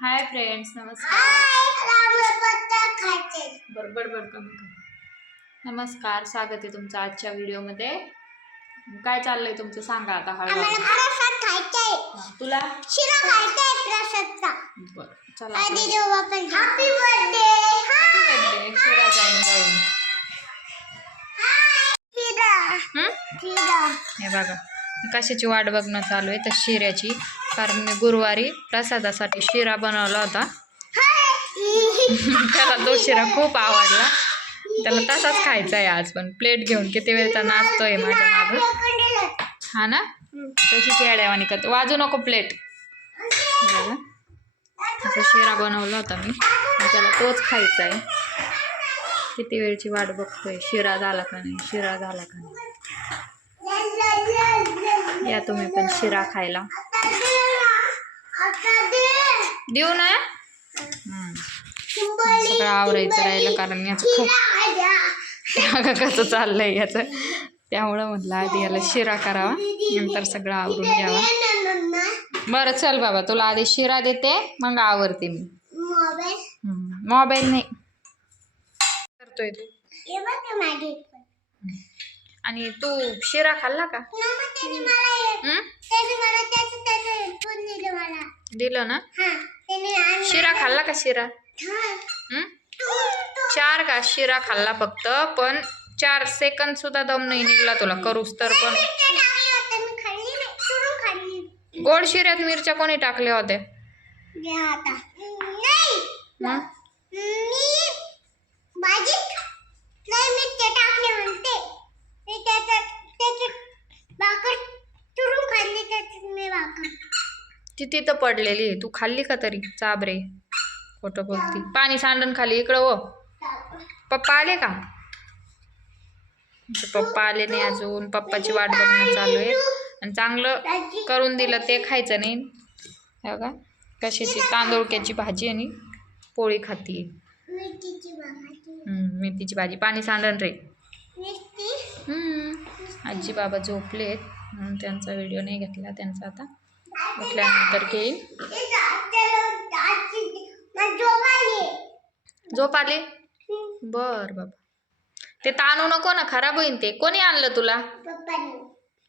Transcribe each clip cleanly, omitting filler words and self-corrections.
Hi friends, नमस्कार. बडबड कमी कर. नमस्कार, स्वागत आहे तुमचं आजच्या व्हिडिओमध्ये. काय चाललंय तुमचं सांगा आता. हळूहळू तुला शिरा खायचा आहे प्रसादचा. बरं चला. Happy birthday. शिरा जाईन जाऊन. हे बघा कशाची वाट बघणं चालू आहे तर शिऱ्याची. कारण मी गुरुवारी प्रसादासाठी शिरा बनवला होता. त्याला तो शिरा खूप आवडला. त्याला तसाच खायचा आहे आज. पण प्लेट घेऊन किती वेळचा नाचतोय माझ्या मागं. हा ना, तशीच येड्यावानी करते. वाजू नको प्लेट. बघा असा शिरा बनवला होता मी. त्याला तोच खायचा आहे. किती वेळची वाट बघतोय. शिरा झाला का नाही, शिरा झाला का नाही. या तुम्ही पण शिरा खायला. देऊ ना. सगळं आवरायचं राहिलं कारण याचं खूप कसं चाललंय याचं. त्यामुळं म्हटलं आधी याला शिरा करावा, नंतर सगळं आवरून घ्यावा. बरं चल बाबा, तुला आधी शिरा देते मग आवरते मी. मोबाईल नाही करतोय तू. आणि तू शिरा खाल्ला का? दिलं ना. शिरा खाल्ला का? शिरा 4 का शिरा खाल्ला फक्त. पण 4 सेकंद सुद्धा दम नाही निघला तुला करूस तर. पण गोड शिऱ्यात मिरच्या कोणी टाकल्या होत्या? ती तिथं पडलेली. तू खाल्ली का तरी? चाबरे, खोटं बोलती. पाणी सांडण खाली. इकडं हो. पप्पा आले का? पप्पा आले नाही अजून. पप्पाची वाट बघणं चालू आहे. आणि चांगलं करून दिलं ते खायचं नाही. हे बघा कशाची तांदूळक्याची भाजी आणि पोळी खाती. मेथीची भाजी. पाणी सांडण रे. आजी बाबा झोपलेत म्हणून त्यांचा व्हिडिओ नाही घेतला. त्यांचा आता उठल्यानंतर घेईन. झोप आले. बर बाबा, ते ताणू नको ना, खराब होईन ते. कोणी आणलं तुला?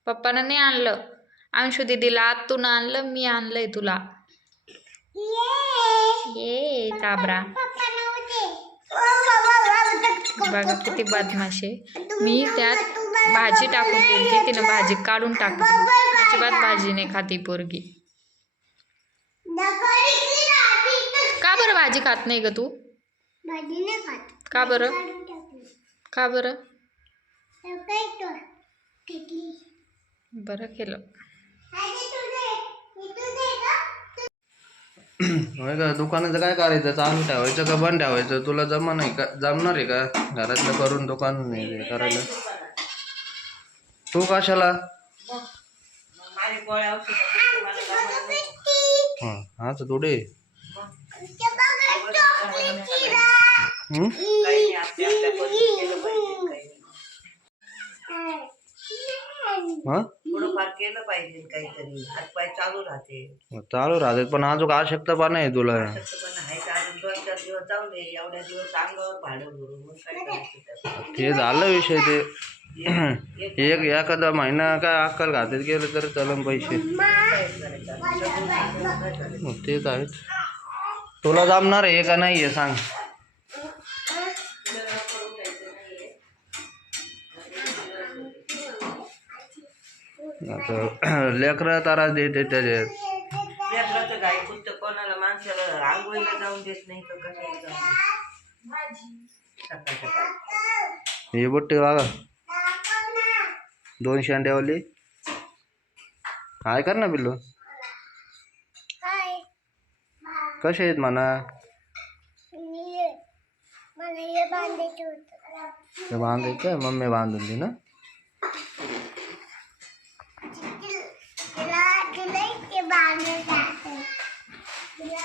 पप्पानं नाही आणलं. अंशू दीदीला आत्तूनं आणलं. मी आणलंय तुला. ये चाबरा. बघा किती बदमाशी. मी त्यात भाजी टाकून दिली. तिनं भाजी काढून टाकली. अजिबात भाजी नाही खाती पोरगी. का बरं भाजी खात नाही ग तू? का बरं? का बरं? बरं केलं. दुकानाचं काय करायचं? चालू ठेवायचं का बंद ठेवायचं? तुला नाही का? जमणार आहे का घरातलं करून दुकान नाही करायला? तू कशाला? हा तर थोडे चालू राहते. पण अजून आवश्यकता पण आहे तुला. ते झालं विषय. ते एखादा महिना काय अक्कल घातत गेलं तर चलन पैसे. तेच आहेत. तुला जमणार आहे का नाही आहे सांग. आता लेकरं तारा देते त्याच्यात. कोणाला माणसाला आंघोळीला जाऊन देत नाही. हे बुट्टे बघा 2 शेंड्यावाली. हाय कर ना पिल्लू. कसे आहेत म्हणा? हे बांधायचं मम्मी बांधून दे ना.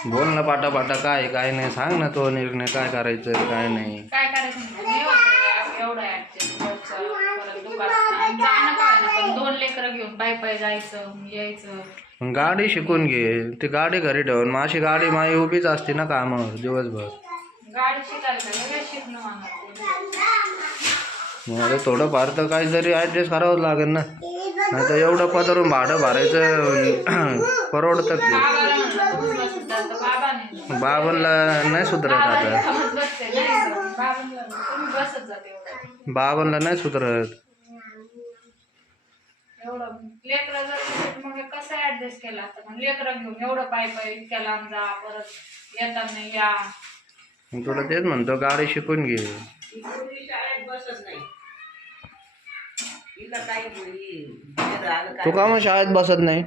बोल ना पाटा पाटा. काय काय नाही सांग ना. तो निर्णय काय करायचं काय नाही. काय करायचं एवढं पण 2 लेकरं घेऊन पायी पायी जायचं यायचं. मग गाडी शिकून घे. ती गाडी घरी ठेवून मग अशी गाडी माई उभीच असते ना कामावर दिवसभर. गाडी शिकायला काय वेगळं शिकणं मला. मग आता थोडंफार तर काहीतरी ॲडजस्ट करावंच लागेल ना. नाही तर एवढं पदरून भाडं भरायचं परवडतं ते. बाबाला म्हणलं तुम्ही बसत जा, तर बाबा नाही. बाबांना नाही सुधरत आता. थांबत बसते नाही. बाबांना म्हणलं, तुम्ही बसत जा तेवढं. बाबांना नाही सुधरत. एवढं लेकरं जर मग हे कसं ऍडजस्ट केलं असतं. मग लेकरं घेऊन एवढं पायी पायी इतक्या लांब जा, परत येताना या. मग तुला तेच म्हणतो गाडी शिकून घे. तू का मग शाळेत बसत नाही?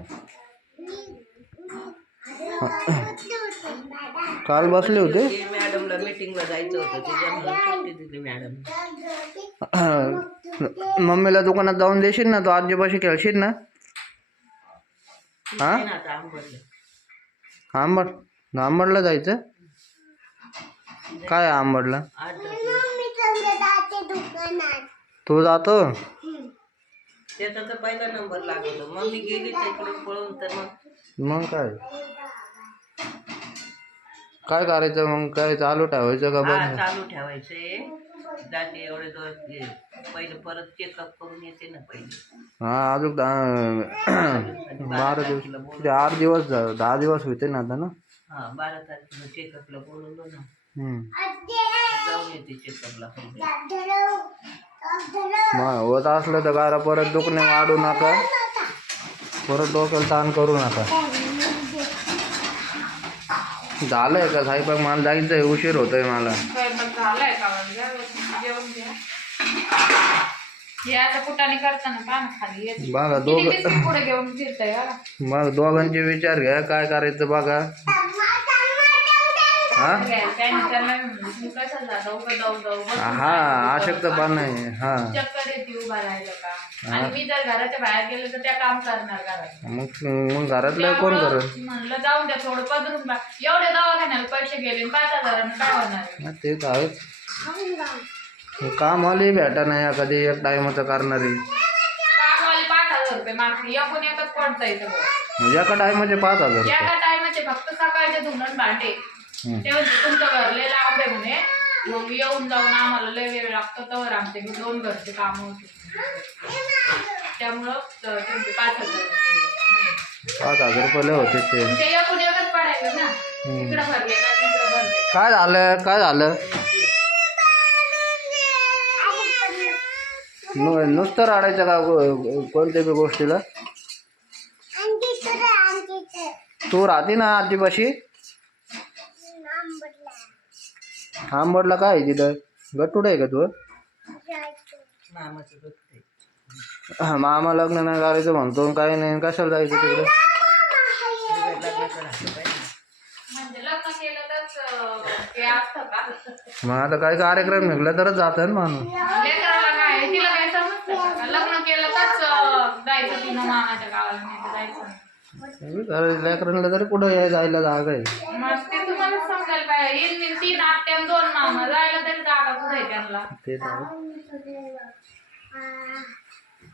काल बसले होते. मॅडमला मीटिंगला जायचं होतं त्याच्यामुळे सुट्टी दिली मॅडम. मम्मीला दुकानात जाऊन देशील ना? तू आजीपाशी खेळशील ना? हा आंबड आंबडला जायचं. काय आंबडला मम्मी चालले जाते दुकानात. तू जातो? त्याचा तर पहिला नंबर लागतो. मम्मी गेली तिकडे पळून तर मग काय करायचं मग? काय चालू ठेवायचं का बंद? चालू ठेवायचे. जाते एवढे पहिले परत चेकअप करून येते ना पहिले. हा अजून 12 दिवस 8 दिवस 10 दिवस होते ना आता ना. हा 12 तारखेला चेकअपला बोलवलं ना. जाऊन येते चेकअपला पहिले. मग होत असलं तर गारा परत दुखणे वाढू नका. परत डोक्याला ताण करू नका. झालंय का साईबाग? मला जायचंय, उशीर होतोय मला. स्वयंपाक झालाय का? जेवण घ्या. हे आता कुटाने करताना पान खाली येत. बघा पुढे घेऊन फिरताय. मग दोघांचे विचार घ्या काय करायचं बघा. हा अशक्तपणा आहे. हा चक्कर येते उभा राहिलं का. आणि मी जर घराच्या बाहेर गेले तर त्या काम करणार घरात. मग घरातलं कोण करत? म्हणलं जाऊन द्या थोडं पदरून. एवढे दवाखान्याला पैसे गेले 5,000 काय होणार? ते तर आहेच. कामवाली भेटा नाही कधी एक टाइमचं करणारी. कामवाले 5,000 रुपये मागते. एकूण एकच पडतं इथं. म्हणजे एका टाइमचे 5,000 एका टायमाचे फक्त सकाळचे धुणं भांडे. ते म्हणते तुमचं घर लय लांब आहे म्हणे. मग येऊन जाऊन आम्हाला लय वेळ लागतो. तर आमचे 2 घरचे काम होते. त्यामुळं त्यांचे 5,000 रुपये. 5,000 रुपये होते ते. ते एकूण एकच पडायचं ना. इकडं भरले का तिकडं भरले. काय झालं? काय झालं? नुसतं राडायचं का कोणत्या बी गोष्टीला? तू राहते ना आजीपाशी? आंबडला काय आहे तिथं? गट्टूड आहे का तू? मामाचं दुखते. मामा लग्न नाही करायचं म्हणतो काही नाही. कशाला जायचं तिकडे? म्हणजे लग्न केलं तर ते असतं का? मग आता काही कार्यक्रम निघला तरच जातं ना माणूस. लेकराला काय तिला काय समजतं का? लग्न केलं तरच जायचं तिनं मामाच्या गावाला. नाही तर जायचं नाही. लेकरांना तरी कुठं जायला जागा आहे. मग ते तुम्हाला समजायला पाहिजे. 3 आत्या 2 मामा जायला तरी जागा कुठे आहे त्यांना? ते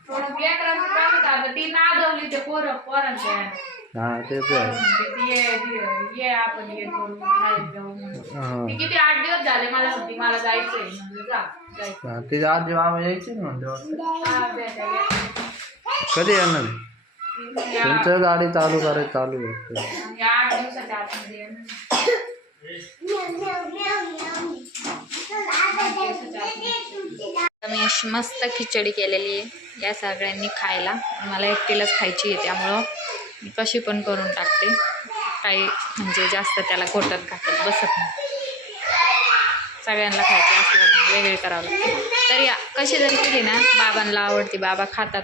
थोडं लेकरांचं काम होतं. ती नादवली ते पोरांच्या. हा ते पण ये आपण हे करू शाळेत जाऊ म्हणून. ती किती 8 दिवस झाले मला म्हणते मला जायचंय. म्हणजे जा जायचं. तिथे आजी बाबा यायचे ना म्हणते. कधी येणार? तुमचं गाडी चालू करायचं चालू आहे. 8 दिवसाच्या आतमध्ये मी अशी मस्त खिचडी केलेली आहे या सगळ्यांनी खायला. मला एकटीलाच खायची आहे त्यामुळं मी कशी पण करून टाकते. काही म्हणजे जास्त त्याला घोटत घाटत बसत नाही. सगळ्यांना खायची असल्यावर वेगळी करावं लागते. तर या कशी जरी केली ना बाबांना आवडते. बाबा खातात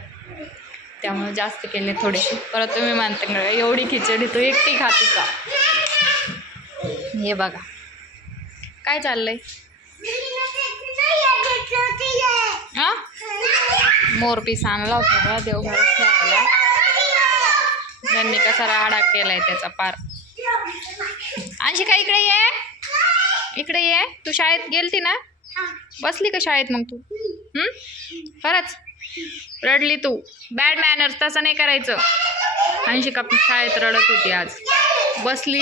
त्यामुळे जास्त केले थोडीशी. परत तुम्ही म्हणता एवढी खिचडी तू एकटी खाते का? हे बघा काय चाललंय. हा मोरपीस आणला होता का देवघरात खेळायला. त्यांनी कसा राडा केलाय त्याचा पार. अंशिका इकडे ये. इकडे ये. तू शाळेत गेलती ना? बसली का शाळेत मग तू? खरंच रडली तू. बॅड मॅनर्स तसं नाही करायचं. अंशिका पण शाळेत रडत होती आज. बसली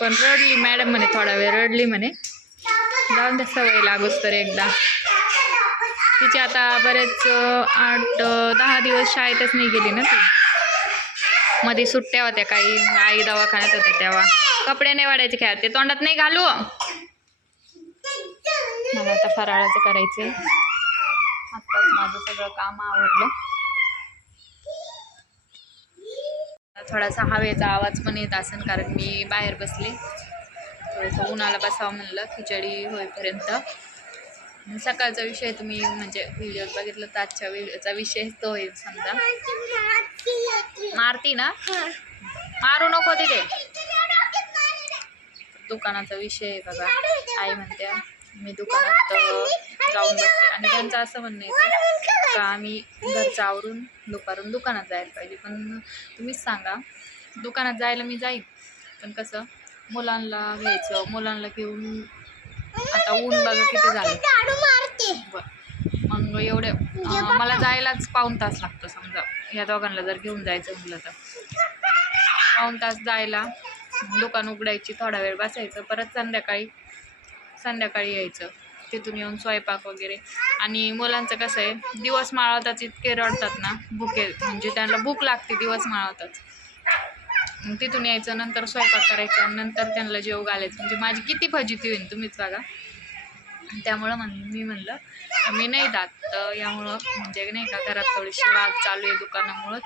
पण रडली. मॅडम म्हणे थोडा वेळ रडली म्हणे. जाऊन त्या सवय लागूच तर एकदा. तिचे आता बरेच 8-10 दिवस शाळेतच नाही गेली ना ती. मध्ये सुट्ट्या होत्या काही, आई दवाखान्यात होत्या तेव्हा. कपडे नाही वाढायचे खेळात, ते तोंडात नाही घालू. मला आता फराळाचं करायचंय. आत्ताच माझं सगळं काम आवरलं. थोडासा हवेचा आवाज पण येत असेल कारण मी बाहेर बसले. थोडंसं उन्हाला बसावं म्हणलं खिचडी होईपर्यंत. सकाळचा विषय तुम्ही म्हणजे व्हिडिओ बघितलं तर आजच्या व्हिडिओचा विषय तो होईल. समजा मारती ना, मारू नको तिथे. दुकानाचा विषय आहे बघा. आई म्हणते मी दुकानात जाऊन बसते आणि त्यांचं असं म्हणणं आहे का आम्ही घरचं आवरून दुपारून दुकानात जायला पाहिजे. पण तुम्हीच सांगा, दुकानात जायला मी जाईन पण कसं मुलांना घ्यायचं, मुलांना घेऊन आता ऊन बघा किती झालं. मग एवढे मला जायलाच पाऊण तास लागतो. समजा या दोघांना जर घेऊन जायचं म्हटलं तर पाऊण तास जायला, दुकान उघडायची, थोडा वेळ बसायचं, परत संध्याकाळी यायचं. तिथून येऊन स्वयंपाक वगैरे. आणि मुलांचं कसं आहे, दिवस माळवतात इतके रडतात ना, भुके म्हणजे त्यांना भूक लागते दिवस माळवतात. मग तिथून यायचं, नंतर स्वयंपाक करायचा, नंतर त्यांना जेव घालायचं. म्हणजे माझी किती फजिती होईल तुम्हीच बघा. त्यामुळं मी म्हणलं मी नाही जात. तर यामुळं म्हणजे नाही का घरात थोडीशी वाद चालू आहे दुकानामुळंच.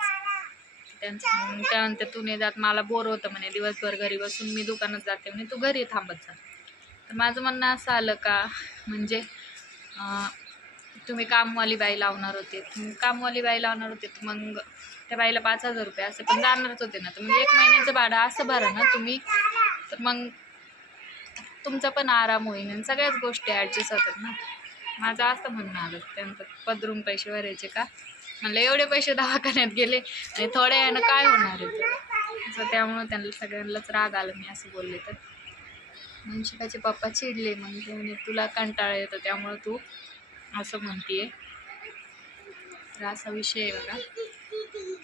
त्यांचं त्यानंतर तू नाही जात, मला बोर होतं म्हणे दिवसभर घरी बसून, मी दुकानात जाते म्हणे, तू घरी थांबत जा. तर माझं म्हणणं असं आलं का म्हणजे तुम्ही कामवाली बाई लावणार होते, तर मग त्या बाईला 5,000 रुपये असं पण जाणारच होते ना. तर मग 1 महिन्याचं भाडं असं भरा ना तुम्ही, तर मग तुमचा पण आराम होईल आणि सगळ्याच गोष्टी ॲडजस्ट होतात ना. माझं असं म्हणणं आलं. त्यानंतर पदरून पैसे भरायचे का म्हणलं, एवढे पैसे दवाखान्यात गेले आणि थोड्या यानं काय होणार आहे असं. त्यामुळं त्यांना सगळ्यांनाच राग आला मी असं बोलले. तर अंशिकाचे पप्पा चिडले. मग ते म्हणे तुला कंटाळा येतो त्यामुळं तू असं म्हणतीये. तर असा विषय आहे बघा.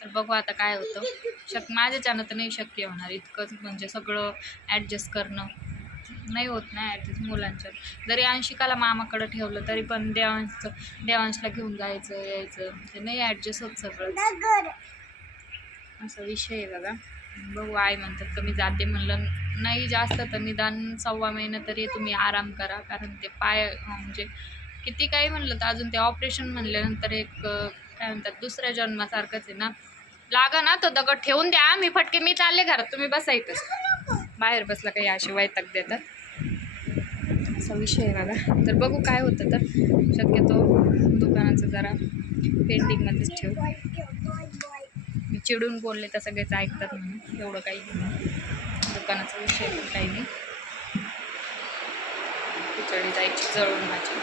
तर बघू आता काय होतं. माझ्याच्यानं तर नाही शक्य होणार इतकंच, म्हणजे सगळं ॲडजस्ट करणं नाही होत ना ॲडजस्ट मुलांच्या. जरी अंशिकाला मामाकडं ठेवलं तरी पण देवांशला घेऊन जायचं यायचं, ते नाही ॲडजस्ट होत सगळं. असा विषय आहे बघा. बघू, आई म्हणतात तर मी जाते. म्हणलं नाही जास्त तर निदान 1.25 महिना तरी तुम्ही आराम करा. कारण ते पाय म्हणजे किती काही म्हणलं तर अजून ते ऑपरेशन म्हणल्यानंतर एक काय म्हणतात दुसऱ्या जन्मासारखंच आहे ना. लागा ना तो दगड ठेवून द्या, मी फटके मी चालले घरात, तुम्ही बसा इथंच. बाहेर बसला काही असे वैताग देतात. असा विषय आहे बघा. तर बघू काय होतं. तर शक्यतो दुकानाचं जरा पेंडिंगमध्येच ठेवू. मी चिडून बोलले तर सगळेच ऐकतात म्हणून एवढं काही नाही. दुकानाचा विषय पण काही नाही. खिचडी जायची जळून माझी.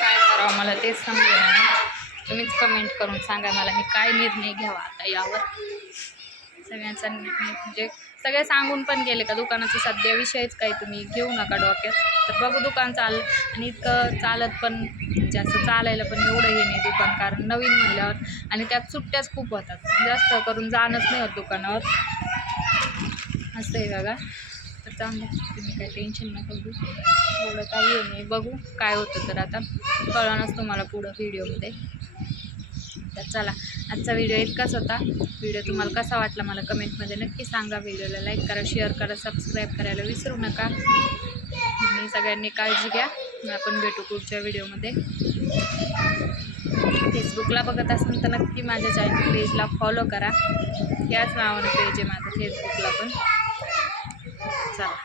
काय करावं मला तेच समजेना. तुम्हीच कमेंट करून सांगा मला मी काय निर्णय घ्यावा आता यावर. सगळ्यांचा म्हणजे सगळे सांगून पण गेले का दुकानाचा सध्या विषयच काही तुम्ही घेऊ नका डोक्यात. तर बघू दुकान आणि इतकं चालत पण म्हणजे असं चालायला पण एवढं हे नाही दुकान, कारण नवीन म्हणल्यावर आणि त्यात सुट्ट्याच खूप होतात. जास्त करून जाणंच नाही होत दुकानावर. असं आहे बघा. तर चांगलं तुम्ही काही टेन्शन नका घेऊ, एवढं काही हे नाही. बघू काय होतं. तर आता कळणच तुम्हाला पुढं व्हिडिओमध्ये. तर चला, आजचा व्हिडिओ इतकाच होता. व्हिडिओ तुम्हाला कसा वाटला मला कमेंटमध्ये नक्की सांगा. व्हिडिओला लाईक करा, शेअर करा, सबस्क्राईब करायला विसरू नका. आणि सगळ्यांनी काळजी घ्या. आपण भेटू पुढच्या व्हिडिओमध्ये. फेसबुकला बघत असाल तर नक्की माझ्या चॅनल पेजला फॉलो करा. याच नावानं पेज आहे माझं फेसबुकला पण. चला.